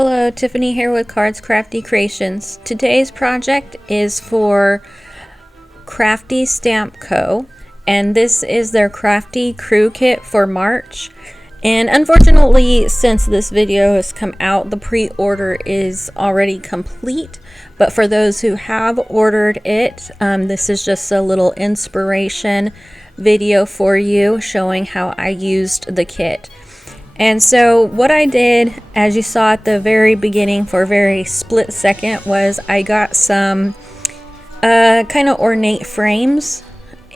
Hello, Tiffany here with Cards Crafty Creations. Today's project is for Crafty Stamp Co. and this is their Crafty Crew Kit for March. And unfortunately, since this video has come out, the pre-order is already complete. But for those who have ordered it, this is just a little inspiration video for you showing how I used the kit. And so what I did, as you saw at the very beginning for a very split second, was I got some kind of ornate frames,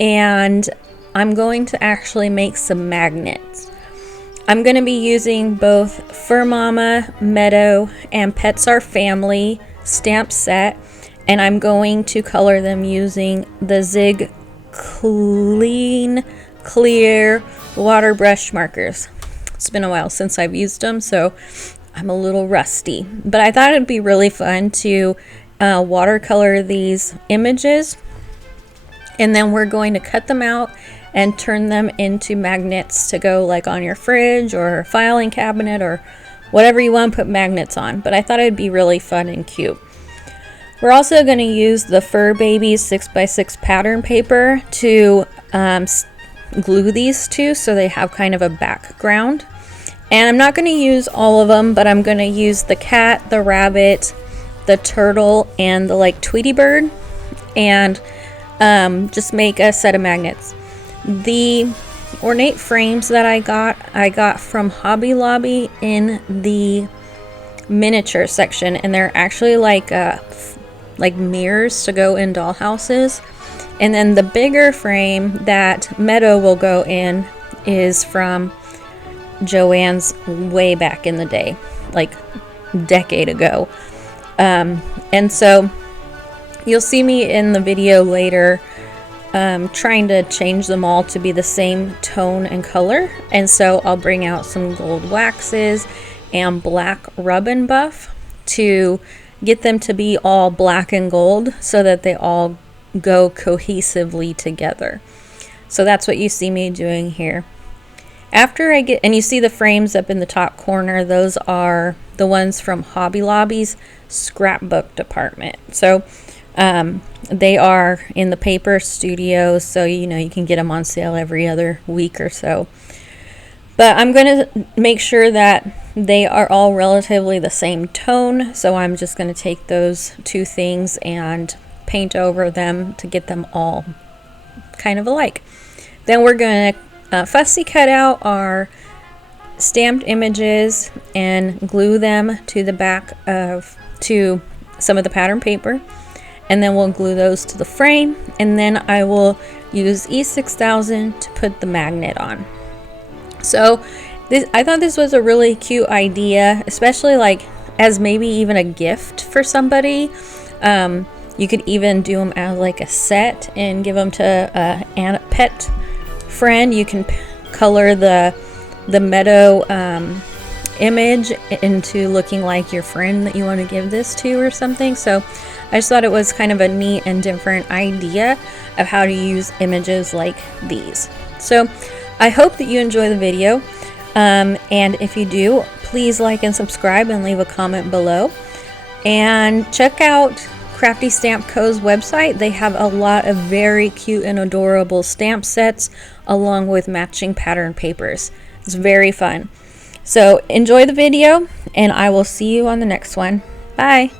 and I'm going to actually make some magnets. I'm going to be using both Mama Meadow and Pets Are Family stamp set, and I'm going to color them using the Zig Clean Clear water brush markers. It's been a while since I've used them, so I'm a little rusty. But I thought it'd be really fun to watercolor these images, and then we're going to cut them out and turn them into magnets to go like on your fridge or filing cabinet or whatever you want to put magnets on. But I thought it'd be really fun and cute. We're also going to use the Fur Babies 6x6 pattern paper to glue these two so they have kind of a background. And I'm not going to use all of them, but I'm going to use the cat, the rabbit, the turtle, and the like Tweety bird, and just make a set of magnets. The ornate frames that I got from Hobby Lobby in the miniature section, and they're actually like mirrors to go in dollhouses. And then the bigger frame that Meadow will go in is from Joann's way back in the day, like a decade ago. And so you'll see me in the video later trying to change them all to be the same tone and color. And so I'll bring out some gold waxes and black rub and buff to get them to be all black and gold so that they all go cohesively together. So that's what you see me doing here. After I get, and you see the frames up in the top corner, those are the ones from Hobby Lobby's scrapbook department. So they are in the paper studio, so you know you can get them on sale every other week or so. But I'm going to make sure that they are all relatively the same tone, so I'm just going to take those two things and paint over them to get them all kind of alike. Then we're going to fussy cut out our stamped images and glue them to the back of some of the pattern paper, and then we'll glue those to the frame, and then I will use E6000 to put the magnet on. So I thought this was a really cute idea, especially like as maybe even a gift for somebody. You could even do them as like a set and give them to a pet friend. You can color the Meadow image into looking like your friend that you want to give this to or something. So I just thought it was kind of a neat and different idea of how to use images like these. So I hope that you enjoy the video, and if you do, please like and subscribe and leave a comment below, and check out Crafty Stamp Co.'s website. They have a lot of very cute and adorable stamp sets along with matching pattern papers. It's very fun. So enjoy the video, and I will see you on the next one. Bye!